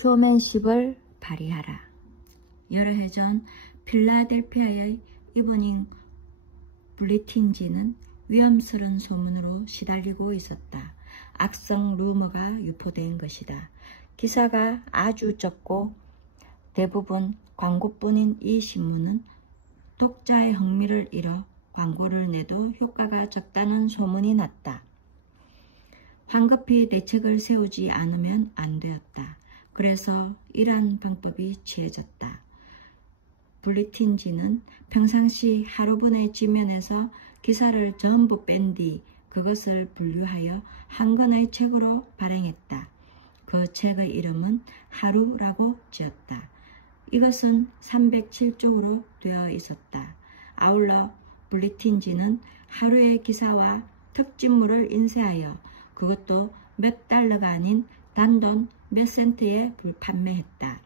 쇼맨십을 발휘하라. 여러 해 전 필라델피아의 이브닝 불리틴지는 위험스러운 소문으로 시달리고 있었다. 악성 루머가 유포된 것이다. 기사가 아주 적고 대부분 광고뿐인 이 신문은 독자의 흥미를 잃어 광고를 내도 효과가 적다는 소문이 났다. 황급히 대책을 세우지 않으면 안 되었다. 그래서 이러한 방법이 취해졌다. 불리틴지는 평상시 하루분의 지면에서 기사를 전부 뺀 뒤 그것을 분류하여 한 권의 책으로 발행했다. 그 책의 이름은 하루라고 지었다. 이것은 307쪽으로 되어 있었다. 아울러 불리틴지는 하루의 기사와 특집물을 인쇄하여 그것도 몇 달러가 아닌 단돈 몇 센트에 판매했다.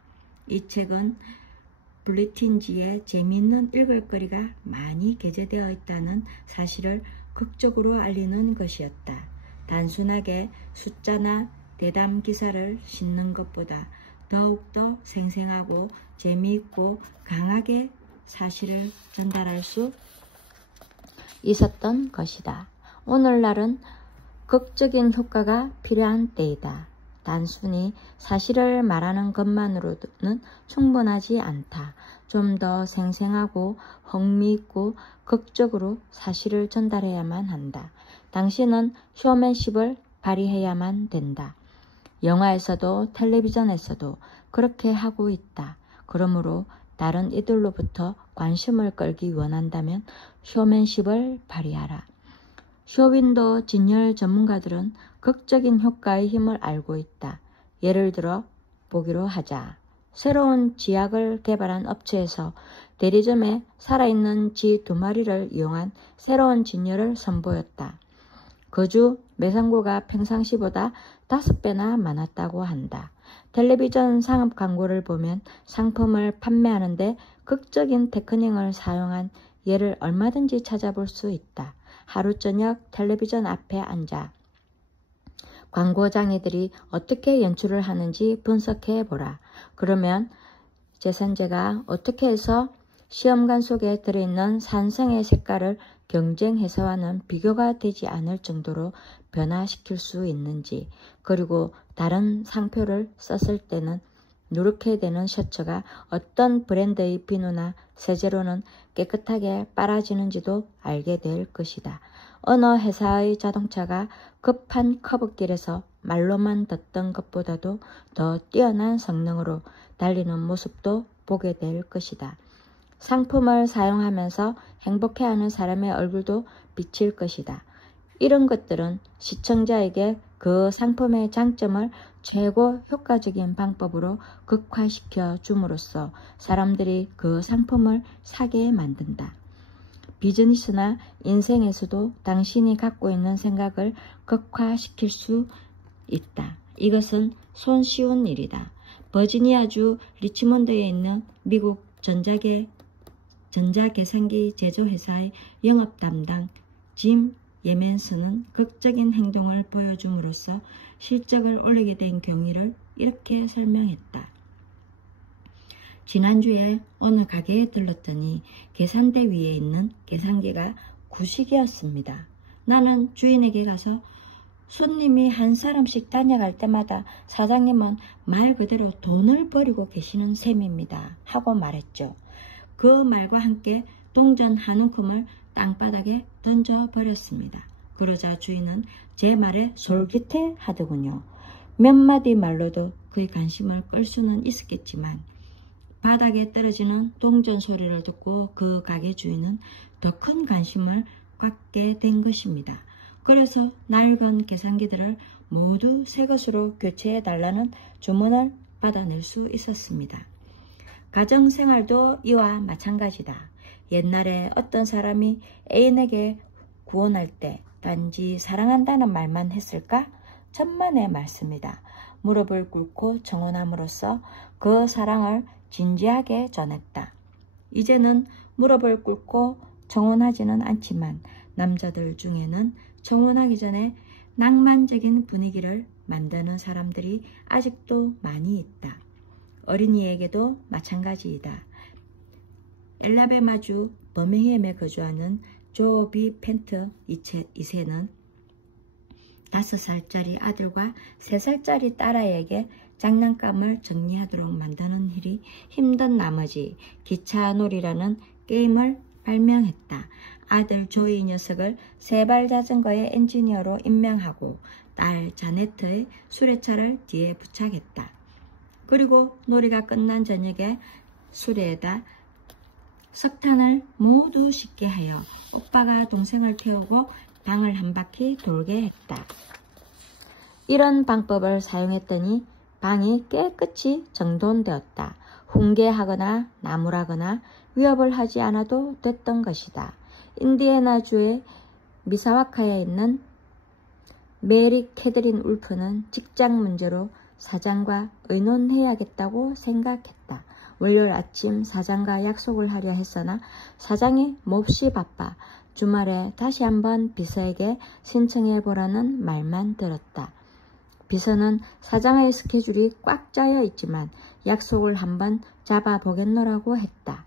이 책은 불리틴지의 재미있는 읽을거리가 많이 게재되어 있다는 사실을 극적으로 알리는 것이었다. 단순하게 숫자나 대담 기사를 싣는 것보다 더욱더 생생하고 재미있고 강하게 사실을 전달할 수 있었던 것이다. 오늘날은 극적인 효과가 필요한 때이다. 단순히 사실을 말하는 것만으로는 충분하지 않다. 좀 더 생생하고 흥미있고 극적으로 사실을 전달해야만 한다. 당신은 쇼맨십을 발휘해야만 된다. 영화에서도 텔레비전에서도 그렇게 하고 있다. 그러므로 다른 이들로부터 관심을 끌기 원한다면 쇼맨십을 발휘하라. 쇼윈도 진열 전문가들은 극적인 효과의 힘을 알고 있다. 예를 들어 보기로 하자. 새로운 지약을 개발한 업체에서 대리점에 살아있는 쥐 2마리를 이용한 새로운 진열을 선보였다. 그 주 매상고가 평상시보다 5배나 많았다고 한다. 텔레비전 상업 광고를 보면 상품을 판매하는데 극적인 테크닉을 사용한 예를 얼마든지 찾아볼 수 있다. 하루 저녁 텔레비전 앞에 앉아 광고장애들이 어떻게 연출을 하는지 분석해 보라. 그러면 재산제가 어떻게 해서 시험관 속에 들어있는 산성의 색깔을 경쟁해서와는 비교가 되지 않을 정도로 변화시킬 수 있는지, 그리고 다른 상표를 썼을 때는 누렇게 되는 셔츠가 어떤 브랜드의 비누나 세제로는 깨끗하게 빨아지는지도 알게 될 것이다. 어느 회사의 자동차가 급한 커브길에서 말로만 듣던 것보다도 더 뛰어난 성능으로 달리는 모습도 보게 될 것이다. 상품을 사용하면서 행복해하는 사람의 얼굴도 비칠 것이다. 이런 것들은 시청자에게 그 상품의 장점을 최고 효과적인 방법으로 극화시켜 줌으로써 사람들이 그 상품을 사게 만든다. 비즈니스나 인생에서도 당신이 갖고 있는 생각을 극화시킬 수 있다. 이것은 손쉬운 일이다. 버지니아주 리치몬드에 있는 미국 전자계산기 제조회사의 영업 담당 짐 예멘스는 극적인 행동을 보여줌으로써 실적을 올리게 된 경위를 이렇게 설명했다. 지난주에 어느 가게에 들렀더니 계산대 위에 있는 계산기가 구식이었습니다. 나는 주인에게 가서 손님이 한 사람씩 다녀갈 때마다 사장님은 말 그대로 돈을 버리고 계시는 셈입니다 하고 말했죠. 그 말과 함께 동전 한 움큼을 땅바닥에 던져버렸습니다. 그러자 주인은 제 말에 솔깃해 하더군요. 몇 마디 말로도 그의 관심을 끌 수는 있었겠지만 바닥에 떨어지는 동전 소리를 듣고 그 가게 주인은 더 큰 관심을 갖게 된 것입니다. 그래서 낡은 계산기들을 모두 새 것으로 교체해 달라는 주문을 받아낼 수 있었습니다. 가정생활도 이와 마찬가지다. 옛날에 어떤 사람이 애인에게 구원할 때 단지 사랑한다는 말만 했을까? 천만의 말씀이다. 무릎을 꿇고 청혼함으로써 그 사랑을 진지하게 전했다. 이제는 무릎을 꿇고 청혼하지는 않지만 남자들 중에는 청혼하기 전에 낭만적인 분위기를 만드는 사람들이 아직도 많이 있다. 어린이에게도 마찬가지이다. 엘라베마주 버밍햄에 거주하는 조비 펜트 2세는 5살짜리 아들과 3살짜리 딸아이에게 장난감을 정리하도록 만드는 일이 힘든 나머지 기차놀이라는 게임을 발명했다. 아들 조이 녀석을 세발 자전거의 엔지니어로 임명하고 딸 자네트의 수레차를 뒤에 부착했다. 그리고 놀이가 끝난 저녁에 수레에다 석탄을 모두 싣게 하여 오빠가 동생을 태우고 방을 한 바퀴 돌게 했다. 이런 방법을 사용했더니 방이 깨끗이 정돈되었다. 훈계하거나 나무라거나 위협을 하지 않아도 됐던 것이다. 인디애나주의 미사와카에 있는 메리 캐드린 울프는 직장 문제로 사장과 의논해야겠다고 생각했다. 월요일 아침 사장과 약속을 하려 했으나 사장이 몹시 바빠 주말에 다시 한번 비서에게 신청해보라는 말만 들었다. 비서는 사장의 스케줄이 꽉 짜여 있지만 약속을 한번 잡아보겠노라고 했다.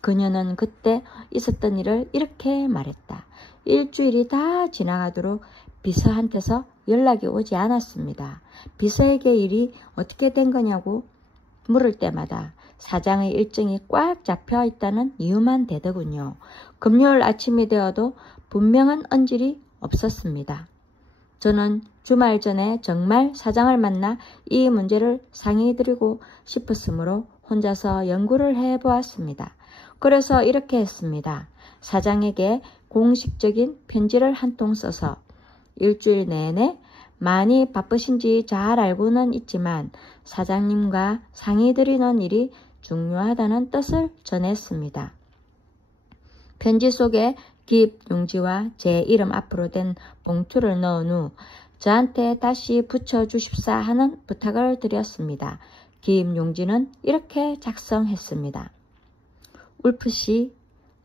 그녀는 그때 있었던 일을 이렇게 말했다. 일주일이 다 지나가도록 비서한테서 연락이 오지 않았습니다. 비서에게 일이 어떻게 된 거냐고 물을 때마다 사장의 일정이 꽉 잡혀 있다는 이유만 대더군요. 금요일 아침이 되어도 분명한 언질이 없었습니다. 저는 주말 전에 정말 사장을 만나 이 문제를 상의드리고 싶었으므로 혼자서 연구를 해보았습니다. 그래서 이렇게 했습니다. 사장에게 공식적인 편지를 한 통 써서 일주일 내내 많이 바쁘신지 잘 알고는 있지만 사장님과 상의드리는 일이 중요하다는 뜻을 전했습니다. 편지 속에 깁 용지와 제 이름 앞으로 된 봉투를 넣은 후 저한테 다시 붙여주십사 하는 부탁을 드렸습니다. 깁 용지는 이렇게 작성했습니다. 울프씨,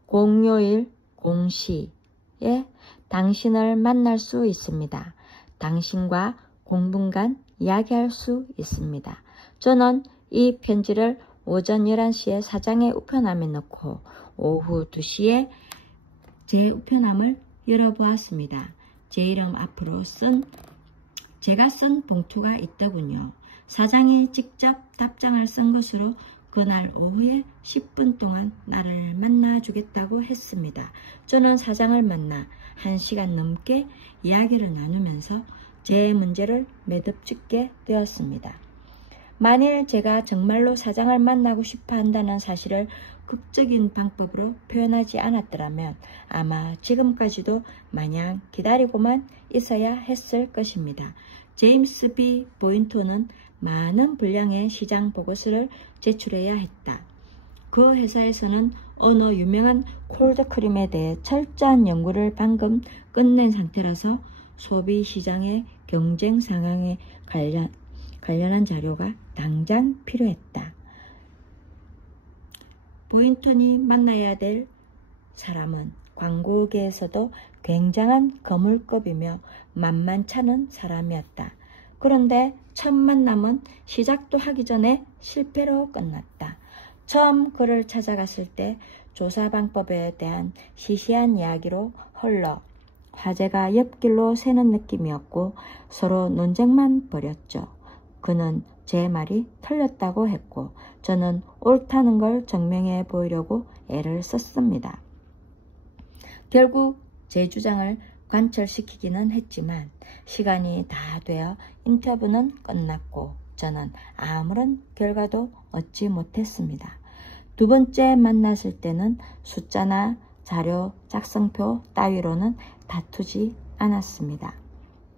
공휴일 0시에 당신을 만날 수 있습니다. 당신과 공분간 이야기할 수 있습니다. 저는 이 편지를 오전 11시에 사장의 우편함에 넣고 오후 2시에 제 우편함을 열어보았습니다. 제 이름 앞으로 제가 쓴 봉투가 있더군요. 사장이 직접 답장을 쓴 것으로 그날 오후에 10분 동안 나를 만나주겠다고 했습니다. 저는 사장을 만나 1시간 넘게 이야기를 나누면서 제 문제를 매듭짓게 되었습니다. 만일 제가 정말로 사장을 만나고 싶어 한다는 사실을 극적인 방법으로 표현하지 않았더라면 아마 지금까지도 마냥 기다리고만 있어야 했을 것입니다. 제임스 B. 보인턴은 많은 분량의 시장 보고서를 제출해야 했다. 그 회사에서는 어느 유명한 콜드크림에 대해 철저한 연구를 방금 끝낸 상태라서 소비 시장의 경쟁 상황에 관련한 자료가 당장 필요했다. 보인턴이 만나야 될 사람은 광고계에서도 굉장한 거물급이며 만만찮은 사람이었다. 그런데 첫 만남은 시작도 하기 전에 실패로 끝났다. 처음 그를 찾아갔을 때 조사 방법에 대한 시시한 이야기로 헐러 화제가 옆길로 새는 느낌이었고 서로 논쟁만 벌였죠. 그는 제 말이 틀렸다고 했고 저는 옳다는 걸 증명해 보이려고 애를 썼습니다. 결국 제 주장을 관철시키기는 했지만 시간이 다 되어 인터뷰는 끝났고 저는 아무런 결과도 얻지 못했습니다. 두 번째 만났을 때는 숫자나 자료 작성표 따위로는 다투지 않았습니다.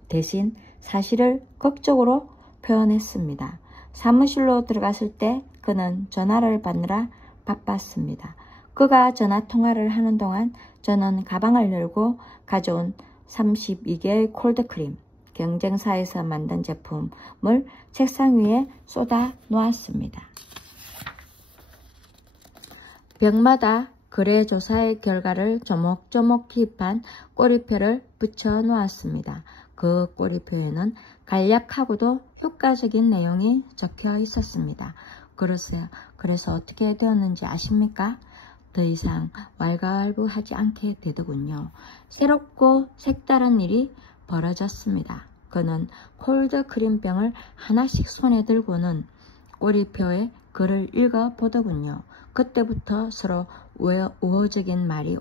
대신 사실을 극적으로 표현했습니다. 사무실로 들어갔을 때 그는 전화를 받느라 바빴습니다. 그가 전화 통화를 하는 동안 저는 가방을 열고 가져온 32개의 콜드크림, 경쟁사에서 만든 제품을 책상 위에 쏟아 놓았습니다. 벽마다 거래조사의 결과를 조목조목 기입한 꼬리표를 붙여 놓았습니다. 그 꼬리표에는 간략하고도 효과적인 내용이 적혀 있었습니다. 그래서 어떻게 되었는지 아십니까? 더 이상 왈가왈부하지 않게 되더군요. 새롭고 색다른 일이 벌어졌습니다. 그는 콜드 크림병을 하나씩 손에 들고는 꼬리표에 글을 읽어보더군요. 그때부터 서로 우호적인 말이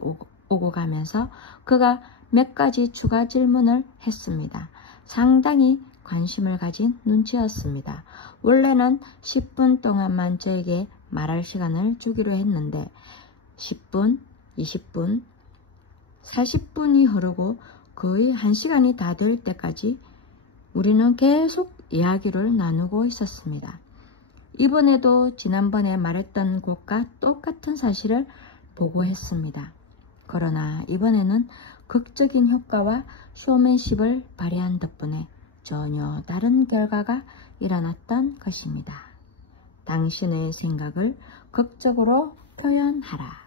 오고 가면서 그가 몇 가지 추가 질문을 했습니다. 상당히 관심을 가진 눈치였습니다. 원래는 10분 동안만 저에게 말할 시간을 주기로 했는데 10분, 20분, 40분이 흐르고 거의 1시간이 다 될 때까지 우리는 계속 이야기를 나누고 있었습니다. 이번에도 지난번에 말했던 것과 똑같은 사실을 보고했습니다. 그러나 이번에는 극적인 효과와 쇼맨십을 발휘한 덕분에 전혀 다른 결과가 일어났던 것입니다. 당신의 생각을 극적으로 표현하라.